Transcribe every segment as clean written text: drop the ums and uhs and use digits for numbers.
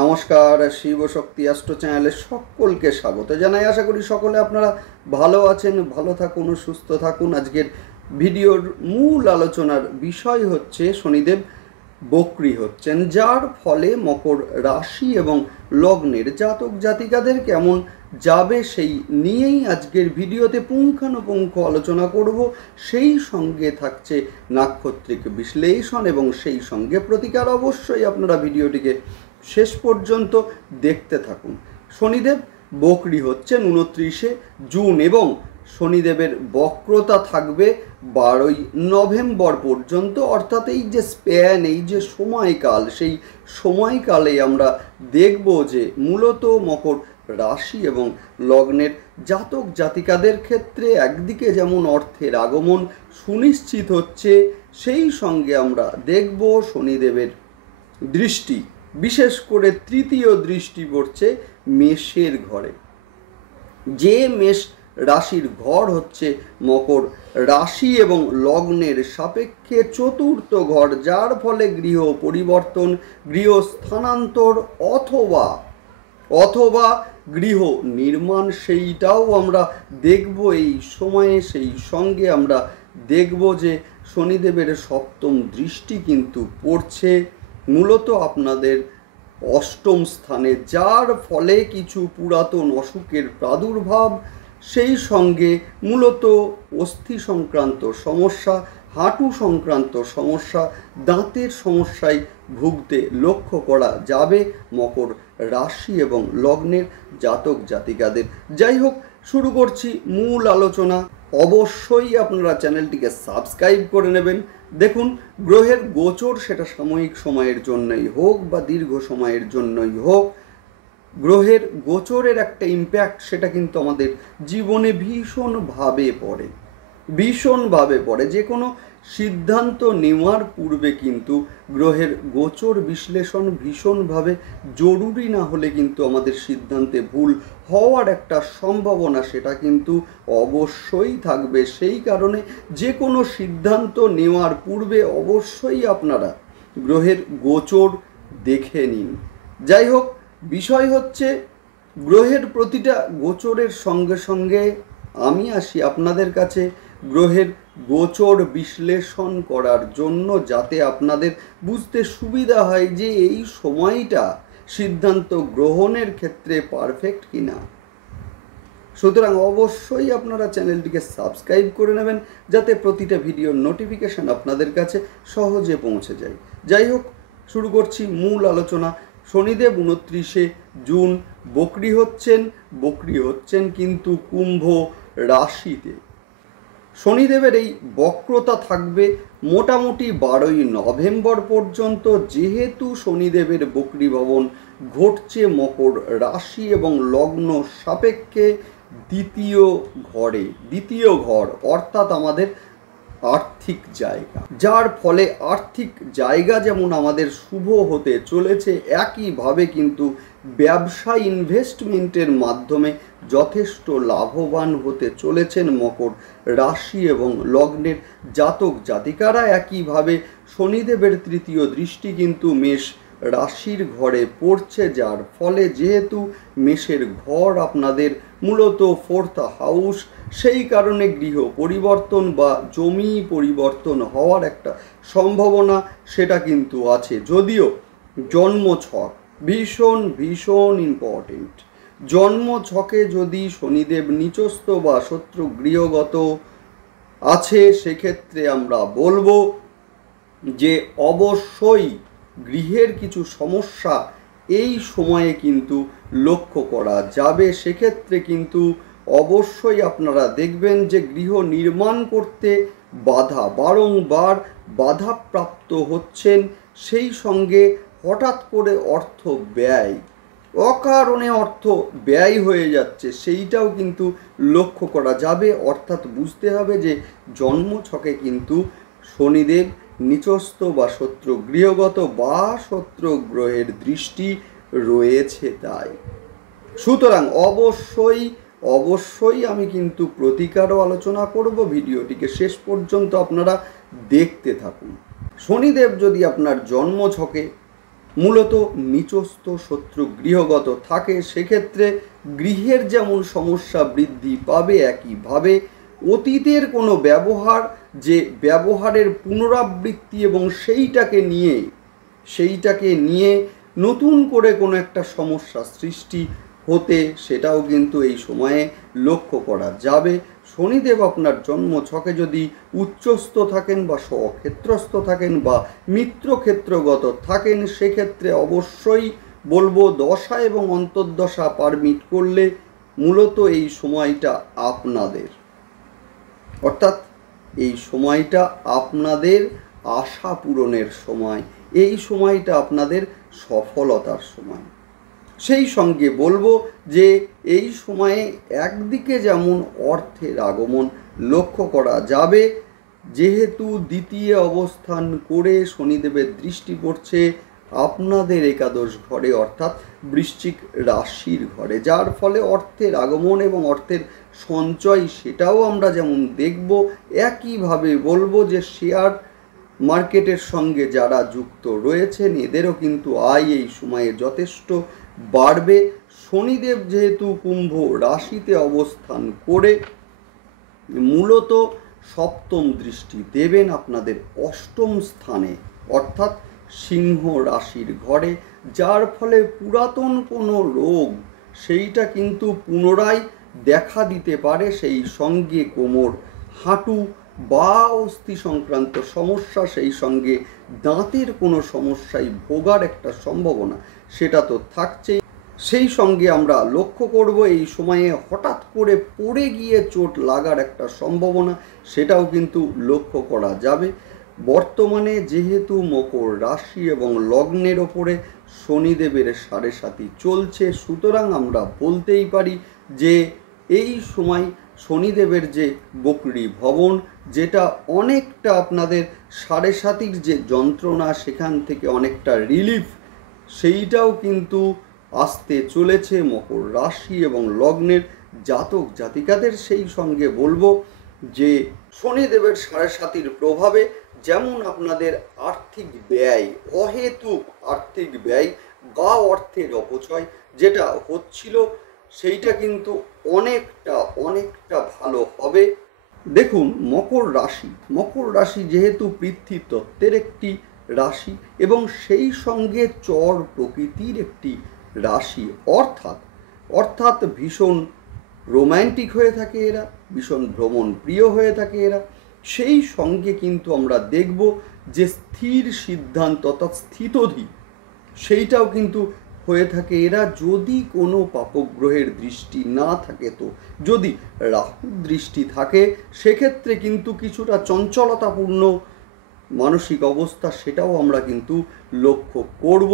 নমস্কার, শিব শক্তি অ্যাস্ট্রো চ্যানেলে সকলকে স্বাগত জানাই। আশা করি সকলে আপনারা ভালো আছেন, ভালো থাকুন, সুস্থ থাকুন। আজকের ভিডিওর মূল আলোচনার বিষয় হচ্ছে শনিদেব বক্রী হচ্ছেন, যার ফলে মকর রাশি এবং লগ্নের জাতক জাতিকাদের কেমন যাবে সেই নিয়েই আজকের ভিডিওতে পুঙ্খানুপুঙ্খ আলোচনা করব। সেই সঙ্গে থাকছে নাক্ষত্রিক বিশ্লেষণ এবং সেই সঙ্গে প্রতিকার। অবশ্যই আপনারা ভিডিওটিকে শেষ পর্যন্ত দেখতে থাকুন। শনিদেব বক্রী হচ্ছেন 29শে জুন এবং শনিদেবের বক্রতা থাকবে 12ই নভেম্বর পর্যন্ত। অর্থাৎ এই যে স্প্যান, এই যে সময়কাল, সেই সময়কালে আমরা দেখব যে মূলত মকর রাশি এবং লগ্নের জাতক জাতিকাদের ক্ষেত্রে একদিকে যেমন অর্থের আগমন সুনিশ্চিত হচ্ছে, সেই সঙ্গে আমরা দেখব শনিদেবের দৃষ্টি, বিশেষ করে তৃতীয় দৃষ্টি পড়ছে মেষের ঘরে। যে মেষ রাশির ঘর হচ্ছে মকর রাশি এবং লগ্নের সাপেক্ষে চতুর্থ ঘর, যার ফলে গৃহ পরিবর্তন, গৃহ স্থানান্তর অথবা গৃহ নির্মাণ, সেইটাও আমরা দেখব এই সময়ে। সেই সঙ্গে আমরা দেখব যে শনিদেবের সপ্তম দৃষ্টি কিন্তু পড়ছে মূলত আপনাদের অষ্টম স্থানে, যার ফলে কিছু পুরাতন অসুখের প্রাদুর্ভাব, সেই সঙ্গে মূলত অস্থি সংক্রান্ত সমস্যা, হাঁটু সংক্রান্ত সমস্যা, দাঁতের সমস্যায় ভুগতে লক্ষ্য করা যাবে মকর রাশি এবং লগ্নের জাতক জাতিকাদের। যাই হোক, শুরু করছি মূল আলোচনা। অবশ্যই আপনারা চ্যানেলটিকে সাবস্ক্রাইব করে নেবেন। দেখুন, গ্রহের গোচর, সেটা সাময়িক সময়ের জন্যই হোক বা দীর্ঘ সময়ের জন্যই হোক, গ্রহের গোচরের একটা ইম্প্যাক্ট সেটা কিন্তু আমাদের জীবনে ভীষণভাবে পড়ে। যে কোনো সিদ্ধান্ত নেওয়ার পূর্বে কিন্তু গ্রহের গোচর বিশ্লেষণ ভীষণভাবে জরুরি। না হলে কিন্তু আমাদের সিদ্ধান্তে ভুল হওয়ার একটা সম্ভাবনা সেটা কিন্তু অবশ্যই থাকবে। সেই কারণে যে কোনো সিদ্ধান্ত নেওয়ার পূর্বে অবশ্যই আপনারা গ্রহের গোচর দেখে নিন। যাই হোক, বিষয় হচ্ছে গ্রহের প্রতিটা গোচরের সঙ্গে সঙ্গে আমি আসি আপনাদের কাছে গ্রহের গোচর বিশ্লেষণ করার জন্য, যাতে আপনাদের বুঝতে সুবিধা হয় যে এই সময়টা সিদ্ধান্ত গ্রহণের ক্ষেত্রে পারফেক্ট কিনা। সুতরাং অবশ্যই আপনারা চ্যানেলটিকে সাবস্ক্রাইব করে নেবেন, যাতে প্রতিটা ভিডিওর নোটিফিকেশান আপনাদের কাছে সহজে পৌঁছে যায়। যাই হোক, শুরু করছি মূল আলোচনা। শনিদেব 29শে জুন বক্রী হচ্ছেন কিন্তু কুম্ভ রাশিতে। শনিদেবের এই বক্রতা থাকবে মোটামুটি 12ই নভেম্বর পর্যন্ত। যেহেতু শনিদেবের বক্রী ভবন ঘটছে মকর রাশি এবং লগ্ন সাপেক্ষে দ্বিতীয় ঘর অর্থাৎ আমাদের আর্থিক জায়গা, যার ফলে আর্থিক জায়গা যেমন আমাদের শুভ হতে চলেছে, একইভাবে কিন্তু ব্যবসা ইনভেস্টমেন্টের মাধ্যমে যথেষ্ট লাভবান হতে চলেছেন মকর রাশি এবং লগ্নের জাতক জাতিকারা। একইভাবে শনিদেবের তৃতীয় দৃষ্টি কিন্তু মেষ রাশির ঘরে পড়ছে, যার ফলে যেহেতু মেষের ঘর আপনাদের মূলত ফোর্থ হাউস, সেই কারণে গৃহ পরিবর্তন বা জমি পরিবর্তন হওয়ার একটা সম্ভাবনা সেটা কিন্তু আছে। যদিও জন্মছক ভীষণ ইম্পর্টেন্ট। জন্মছকে যদি শনিদেব নিচস্থ বা শত্রু গৃহগত আছে, সেক্ষেত্রে আমরা বলবো যে অবশ্যই গৃহের কিছু সমস্যা এই সময়ে কিন্তু লক্ষ্য করা যাবে। সেক্ষেত্রে কিন্তু অবশ্যই আপনারা দেখবেন যে গৃহ নির্মাণ করতে বারংবার বাধাপ্রাপ্ত হচ্ছেন। সেই সঙ্গে হঠাৎ করে অকারণে অর্থ ব্যয় হয়ে যাচ্ছে, সেইটাও কিন্তু লক্ষ্য করা যাবে। অর্থাৎ বুঝতে হবে যে জন্মছকে কিন্তু শনিদেব নিচস্থ বা শত্রু গৃহগত বা শত্রু গ্রহের দৃষ্টি রয়েছে। তাই সুতরাং অবশ্যই আমি কিন্তু প্রতিকারও আলোচনা করব। ভিডিওটিকে শেষ পর্যন্ত আপনারা দেখতে থাকুন। শনিদেব যদি আপনার জন্মছকে মূলত নিচস্থ শত্রু গৃহগত থাকে, সেক্ষেত্রে গৃহের যেমন সমস্যা বৃদ্ধি পাবে, একইভাবে অতীতের কোনো ব্যবহার, যে ব্যবহারের পুনরাবৃত্তি এবং সেইটাকে নিয়ে নতুন করে কোনো একটা সমস্যা সৃষ্টি হতে, সেটাও কিন্তু এই সময়ে লক্ষ্য করা যাবে। শনিদেব আপনার জন্ম ছকে যদি উচ্চস্থ থাকেন বা স্বক্ষেত্রস্থ থাকেন বা মিত্রক্ষেত্রগত থাকেন, সেক্ষেত্রে অবশ্যই বলবো দশা এবং অন্তর্দশা পারমিট করলে মূলত এই সময়টা আপনাদের, অর্থাৎ এই সময়টা আপনাদের আশা পূরণের সময়, এই সময়টা আপনাদের সফলতার সময়। সেই সঙ্গে বলবো যে এই সময়ে একদিকে যেমন অর্থের আগমন লক্ষ্য করা যাবে, যেহেতু দ্বিতীয় অবস্থান করে শনিদেবের দৃষ্টি পড়ছে আপনাদের একাদশ ঘরে, অর্থাৎ বৃশ্চিক রাশির ঘরে, যার ফলে অর্থের আগমন এবং অর্থের সঞ্চয় সেটাও আমরা যেমন দেখব। একইভাবে বলবো যে শেয়ার মার্কেটের সঙ্গে যারা যুক্ত রয়েছেন এদেরও কিন্তু আয় এই সময়ে যথেষ্ট বাড়বে। শনিদেব যেহেতু কুম্ভ রাশিতে অবস্থান করে মূলত সপ্তম দৃষ্টি দেবেন আপনাদের অষ্টম স্থানে, অর্থাৎ সিংহ রাশির ঘরে, যার ফলে পুরাতন কোনো রোগ সেইটা কিন্তু পুনরায় দেখা দিতে পারে। সেই সঙ্গে কোমর, হাঁটু বা অস্থি সংক্রান্ত সমস্যা, সেই সঙ্গে দাঁতের কোনো সমস্যায় ভোগার একটা সম্ভাবনা সেটা তো থাকছেই। সেই সঙ্গে আমরা লক্ষ্য করব এই সময়ে হঠাৎ করে পড়ে গিয়ে চোট লাগার একটা সম্ভাবনা সেটাও কিন্তু লক্ষ্য করা যাবে। বর্তমানে যেহেতু মকর রাশি এবং লগ্নের ওপরে শনিদেবের সাড়ে সাতি চলছে, সুতরাং আমরা বলতেই পারি যে এই সময় শনিদেবের যে বকরি ভবন, যেটা অনেকটা আপনাদের সাড়ে সাতির যে যন্ত্রণা সেখান থেকে অনেকটা রিলিফ সেইটাও কিন্তু আসতে চলেছে মকর রাশি এবং লগ্নের জাতক জাতিকাদের। সেই সঙ্গে বলবো যে শনিদেবের সাড়ে সাতির প্রভাবে যেমন আপনাদের আর্থিক ব্যয়, অহেতুক আর্থিক ব্যয় বা অর্থের অপচয় যেটা হচ্ছিল সেইটা কিন্তু অনেকটা ভালো হবে। দেখুন মকর রাশি যেহেতু পৃথ্বী তত্ত্বের একটি রাশি এবং সেই সঙ্গে চর প্রকৃতির একটি রাশি, অর্থাৎ ভীষণ রোম্যান্টিক হয়ে থাকে এরা, ভীষণ ভ্রমণ প্রিয় হয়ে থাকে এরা। সেই সঙ্গে কিন্তু আমরা দেখব যে স্থির সিদ্ধান্ত অর্থাৎ স্থিতধী সেইটাও কিন্তু হয়ে থাকে এরা, যদি কোনো পাপগ্রহের দৃষ্টি না থাকে। তো যদি রাহু দৃষ্টি থাকে সেক্ষেত্রে কিন্তু কিছুটা চঞ্চলতাপূর্ণ মানসিক অবস্থা সেটাও আমরা কিন্তু লক্ষ্য করব।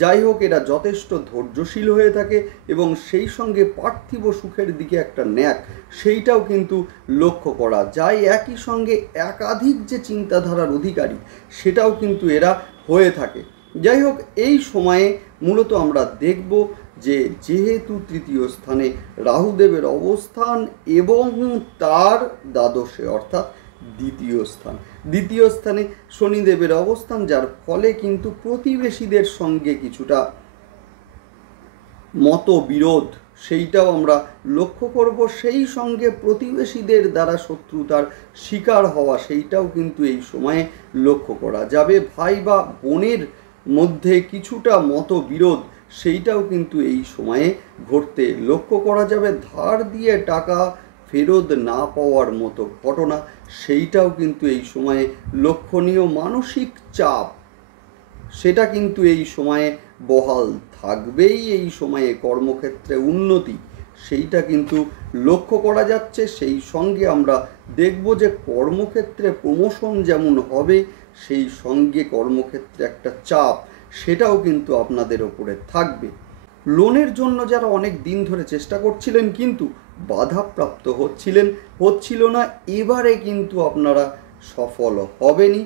যাই হোক, এরা যথেষ্ট ধৈর্যশীল হয়ে থাকে এবং সেই সঙ্গে পার্থিব সুখের দিকে একটা ন্যাক সেইটাও কিন্তু লক্ষ্য করা যায়। একই সঙ্গে একাধিক যে চিন্তাধারার অধিকারী সেটাও কিন্তু এরা হয়ে থাকে। যাই হোক, এই সময়ে মূলত আমরা দেখব যে যেহেতু তৃতীয় স্থানে রাহুদেবের অবস্থান এবং তার দ্বাদশে অর্থাৎ দ্বিতীয় স্থানে শনিদেবের অবস্থান, যার ফলে কিন্তু প্রতিবেশীদের সঙ্গে কিছুটা মতবিরোধ সেইটাও আমরা লক্ষ্য করব। সেই সঙ্গে প্রতিবেশীদের দ্বারা শত্রুতার শিকার হওয়া সেইটাও কিন্তু এই সময়ে লক্ষ্য করা যাবে। ভাই বা বোনের মধ্যে কিছুটা মতবিরোধ সেইটাও কিন্তু এই সময়ে ঘটতে লক্ষ্য করা যাবে। ধার দিয়ে টাকা ফেরত না পাওয়ার মতো ঘটনা সেইটাও কিন্তু এই সময়ে লক্ষণীয়। মানসিক চাপ সেটা কিন্তু এই সময়ে বহাল থাকবেই। এই সময়ে কর্মক্ষেত্রে উন্নতি সেইটা কিন্তু লক্ষ্য করা যাচ্ছে। সেই সঙ্গে আমরা দেখব যে কর্মক্ষেত্রে প্রমোশন যেমন হবে, সেই সঙ্গে কর্মক্ষেত্রে একটা চাপ সেটাও কিন্তু আপনাদের ওপরে থাকবে। লোনের জন্য যারা অনেক দিন ধরে চেষ্টা করছিলেন কিন্তু বাধাপ্রাপ্ত হচ্ছিল না, এবারে কিন্তু আপনারা সফল হবেনই,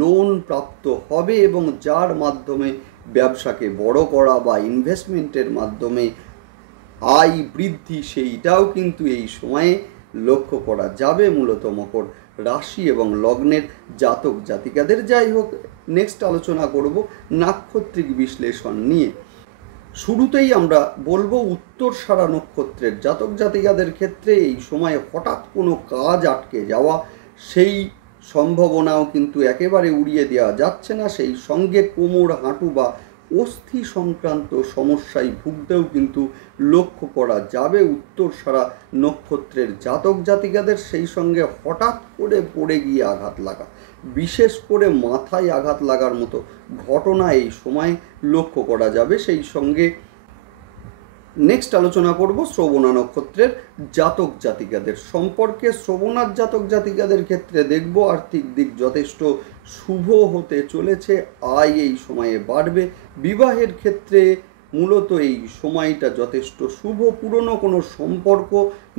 লোন প্রাপ্ত হবে এবং যার মাধ্যমে ব্যবসাকে বড় করা বা ইনভেস্টমেন্টের মাধ্যমে আয় বৃদ্ধি সেইটাও কিন্তু এই সময়ে লক্ষ্য করা যাবে মূলত মকর রাশি এবং লগ্নের জাতক জাতিকাদের। যাই হোক, নেক্সট আলোচনা করব নাক্ষত্রিক বিশ্লেষণ নিয়ে। শুরুতেই আমরা বলবো উত্তরসারা নক্ষত্রের জাতক জাতিকাদের ক্ষেত্রে এই সময় হঠাৎ কোনো কাজ আটকে যাওয়া, সেই সম্ভাবনাও কিন্তু একেবারে উড়িয়ে দেওয়া যাচ্ছে না। সেই সঙ্গে কোমর, হাঁটু বা অস্থি সংক্রান্ত সমস্যায় ভুগতেও কিন্তু লক্ষ্য করা যাবে উত্তরসারা নক্ষত্রের জাতক জাতিকাদের। সেই সঙ্গে হঠাৎ করে পড়ে গিয়ে আঘাত লাগা, বিশেষ করে মাথায় আঘাত লাগার মতো ঘটনা এই সময় লক্ষ্য করা যাবে। সেই সঙ্গে নেক্সট আলোচনা করব শ্রবণা নক্ষত্রের জাতক জাতিকাদের সম্পর্কে। শ্রবণার জাতক জাতিকাদের ক্ষেত্রে দেখব আর্থিক দিক যথেষ্ট শুভ হতে চলেছে, আয় এই সময়ে বাড়বে। বিবাহের ক্ষেত্রে মূলত এই সময়টা যথেষ্ট শুভ, পুরনো কোনো সম্পর্ক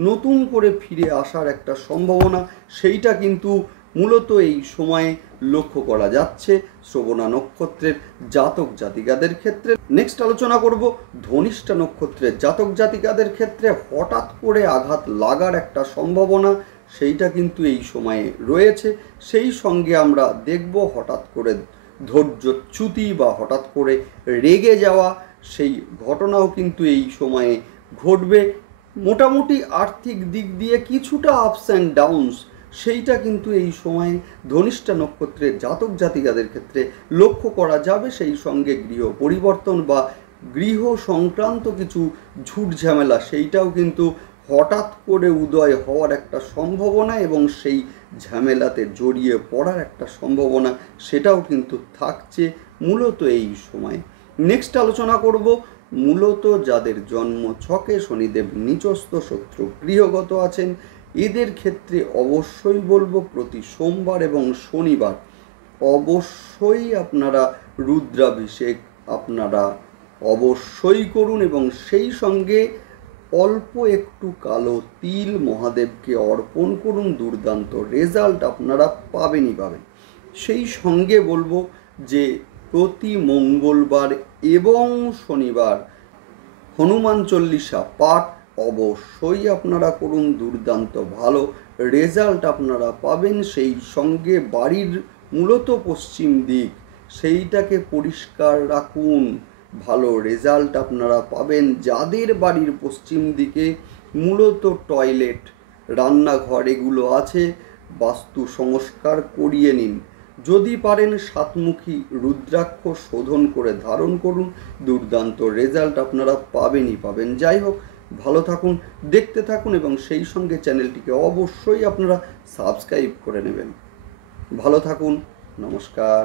নতুন করে ফিরে আসার একটা সম্ভাবনা সেইটা কিন্তু মূলত এই সময়ে লক্ষ্য করা যাচ্ছে শ্রবণা নক্ষত্রের জাতক জাতিকাদের ক্ষেত্রে। নেক্সট আলোচনা করব ধনিষ্ঠা নক্ষত্রের জাতক জাতিকাদের ক্ষেত্রে হঠাৎ করে আঘাত লাগার একটা সম্ভাবনা সেইটা কিন্তু এই সময়ে রয়েছে। সেই সঙ্গে আমরা দেখব হঠাৎ করে ধৈর্যচ্যুতি বা হঠাৎ করে রেগে যাওয়া, সেই ঘটনাও কিন্তু এই সময়ে ঘটবে। মোটামুটি আর্থিক দিক দিয়ে কিছুটা আপস অ্যান্ড ডাউনস সেইটা কিন্তু এই সময়ে ধনিষ্ঠা নক্ষত্রের জাতক জাতিকাদের ক্ষেত্রে লক্ষ্য করা যাবে। সেই সঙ্গে গৃহ পরিবর্তন বা গৃহ সংক্রান্ত কিছু ঝুট ঝামেলা সেইটাও কিন্তু হঠাৎ করে উদয় হওয়ার একটা সম্ভাবনা এবং সেই ঝামেলাতে জড়িয়ে পড়ার একটা সম্ভাবনা সেটাও কিন্তু থাকছে মূলত এই সময়। নেক্সট আলোচনা করব মূলত যাদের জন্ম ছকে শনিদেব নিচস্থ শত্রু গৃহগত আছেন, এদের ক্ষেত্রে অবশ্যই বলবো প্রতি সোমবার এবং শনিবার অবশ্যই আপনারা রুদ্রাভিষেক আপনারা অবশ্যই করুন এবং সেই সঙ্গে অল্প একটু কালো তিল মহাদেবকে অর্পণ করুন। দুর্দান্ত রেজাল্ট আপনারা পাবেনই পাবেন। সেই সঙ্গে বলবো যে প্রতি মঙ্গলবার এবং শনিবার হনুমান চল্লিশা পাঠ অবশ্যই আপনারা করুন, দুর্দান্ত ভালো রেজাল্ট আপনারা পাবেন। সেই সঙ্গে বাড়ির মূলত পশ্চিম দিক সেইটাকে পরিষ্কার রাখুন, ভালো রেজাল্ট আপনারা পাবেন। যাদের বাড়ির পশ্চিম দিকে মূলত টয়লেট, রান্নাঘর এগুলো আছে, বাস্তু সংস্কার করিয়ে নিন। যদি পারেন সাতমুখী রুদ্রাক্ষ শোধন করে ধারণ করুন, দুর্দান্ত রেজাল্ট আপনারা পাবেনই পাবেন। যাই হোক, ভালো থাকুন, দেখতে থাকুন এবং সেই সঙ্গে চ্যানেলটিকে অবশ্যই আপনারা সাবস্ক্রাইব করে নেবেন। ভালো থাকুন, নমস্কার।